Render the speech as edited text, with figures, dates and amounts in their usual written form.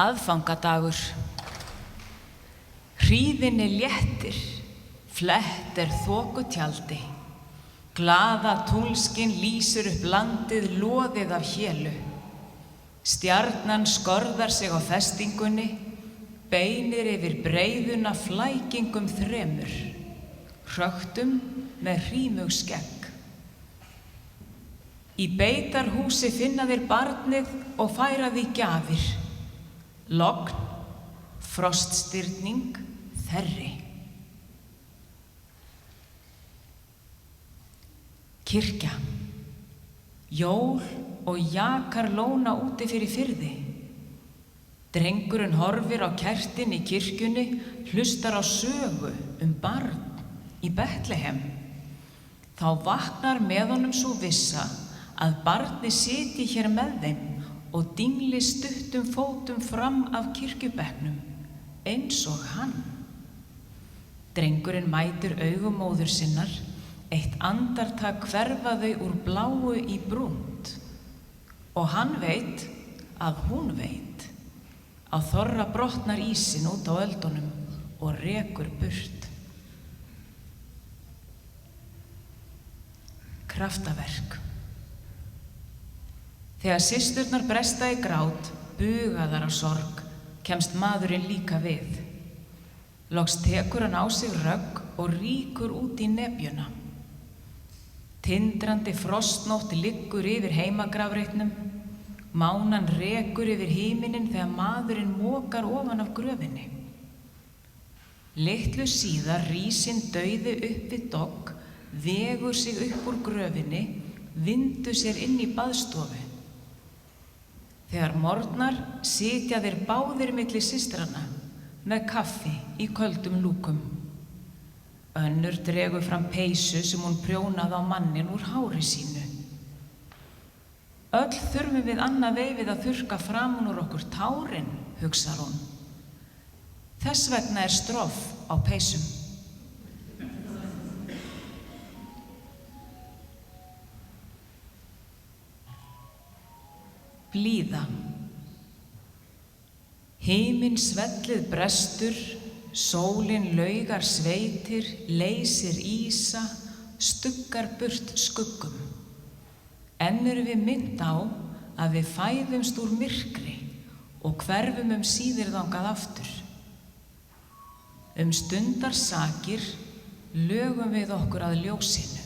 Aðfangadagur. Hríðinni léttir, flett þokutjaldi. Glaða túlskin lýsir upp landið loðið af hélu. Stjarnan skorðar sig á festingunni, beinir yfir breiðuna flækingum þremur, hröktum með hrímug skegg. Í beitarhúsi finna þeir barnið og færa því gjafir. Logn, froststirning, þerri. Kirkja. Jól og jakar lóna úti fyrir firði. Drengurinn horfir á kertin í kirkjunni, hlustar á sögu barn í Betlehem. Þá vaknar með honum sú vissa að barnið sitji hér með þeim og dingli stuttum fótum fram af kirkjubekknum, eins og hann. Drengurinn mætir augum móður sinnar, eitt andartak hverfa þau úr bláu í brúnt. Og hann veit að hún veit. Á þorra brotnar ísinn út á öldunum og rekur burt. Kraftaverk. Þegar systurnar bresta í grát, bugaðar af sorg, kemst maðurinn líka við. Loks tekur hann á sig rögg og rýkur út í nepjuna. Tindrandi frostnótt liggur yfir heimagrafreitnum. Mánan rekur yfir himinin þegar maðurinn mokar ofan af gröfinni. Litlu síðar rís hinn dauði upp við dogg, vegur sig upp úr gröfinni, vindur sér inn í baðstofu. Þegar morgnar sitja þeir báðir milli systranna með kaffi í köldum lúkum. Önnur dregur fram peysu sem hún prjónaði á manninn úr hári sínu. Öll þurfum við annað veifið að þurrka framan úr okkur tárin, hugsar hún. Þess vegna stroff á peysum. Blíða. Himinn svellið brestur, sólin laugar sveitir, leysir ísa, stuggar burt skuggum. Enn erum við minnt á að við fæðumst úr myrkri og hverfum síðir þangað aftur. Stundarsakir lögum við okkur að ljósinu.